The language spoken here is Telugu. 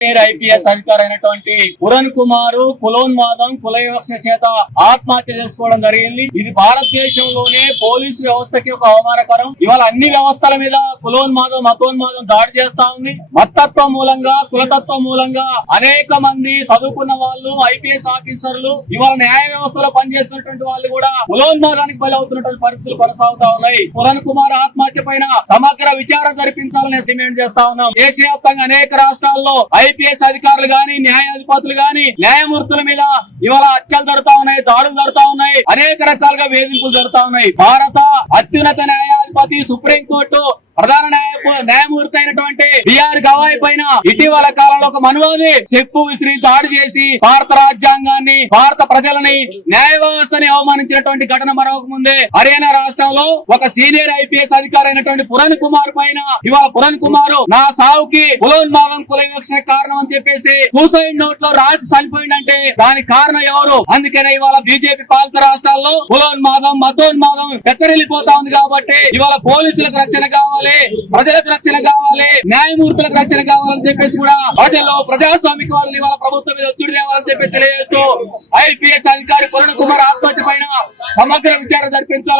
ఐపీఎస్ అధికారి అయినటువంటి పురణ్ కుమార్ కులోన్మాదం కుల వివక్ష చేత ఆత్మహత్య చేసుకోవడం జరిగింది. ఇది భారతదేశంలోనే పోలీసు వ్యవస్థకి ఒక అవమానకరం. ఇవాళ అన్ని వ్యవస్థల మీద కులోన్మాదం మతోన్మాదం దాడి చేస్తా ఉంది. మతత్వం మూలంగా కులతత్వం మూలంగా అనేక మంది చదువుకున్న వాళ్ళు ఐపీఎస్ ఆఫీసర్లు ఇవాళ న్యాయ వ్యవస్థలో పనిచేస్తున్నటువంటి వాళ్ళు కూడా కులోన్మాదానికి బలి అవుతున్నటువంటి పరిస్థితులు కొనసాగుతా ఉన్నాయి. పురణ్ కుమార్ ఆత్మహత్య పైన సమగ్ర విచారణ జరిపించాలని డిమాండ్ చేస్తా ఉన్నాం. దేశవ్యాప్తంగా అనేక రాష్ట్రాల్లో ఐపీఎస్ అధికారులు గాని న్యాయాధిపతులు గాని న్యాయమూర్తుల మీద ఇవాళ హత్యలు జరుగుతా ఉన్నాయి, దాడులు జరుగుతా ఉన్నాయి, అనేక రకాలుగా వేధింపులు జరుగుతా ఉన్నాయి. భారత అత్యున్నత న్యాయాధిపతి సుప్రీంకోర్టు ప్రధాన న్యాయమూర్తి అయినటువంటి బిఆర్ గవాయ్ పైన ఇటీవల కాలంలో ఒక మనువాది చెప్పు విసిరి దాడి చేసి భారత రాజ్యాంగాన్ని భారత ప్రజలని న్యాయ వ్యవస్థని అవమానించినటువంటి ఘటన మరొక ముందే హర్యానా రాష్ట్రంలో ఒక సీనియర్ ఐపీఎస్ అధికారి అయినటువంటి పురణ్ కుమార్ పైన ఇవాళ పురణ్ కుమార్ నా సావుకి కులోన్మాదం కుల వివక్ష కారణం అని చెప్పేసి సూసైడ్ నోట్ లో రాసి చనిపోయిందంటే దానికి కారణం ఎవరు? అందుకనే ఇవాళ బీజేపీ పాలిత రాష్ట్రాల్లో కులోన్మాదం మతోన్మాదం ఎక్కడెళ్ళిపోతా ఉంది. కాబట్టి ఇవాళ పోలీసులకు రక్షణ కావాలి, ప్రజలకు రక్షణ కావాలి, న్యాయమూర్తులకు రక్షణ కావాలని చెప్పేసి కూడా ప్రజల్లో ప్రజాస్వామిక వాళ్ళు ఇవాళ ప్రభుత్వం మీద ఒత్తిడి తేవాలని చెప్పి తెలియజేస్తూ ఐపీఎస్ అధికారి పురణ్ కుమార్ ఆత్మహత్య పైన సమగ్ర విచారణ జరిపించాలని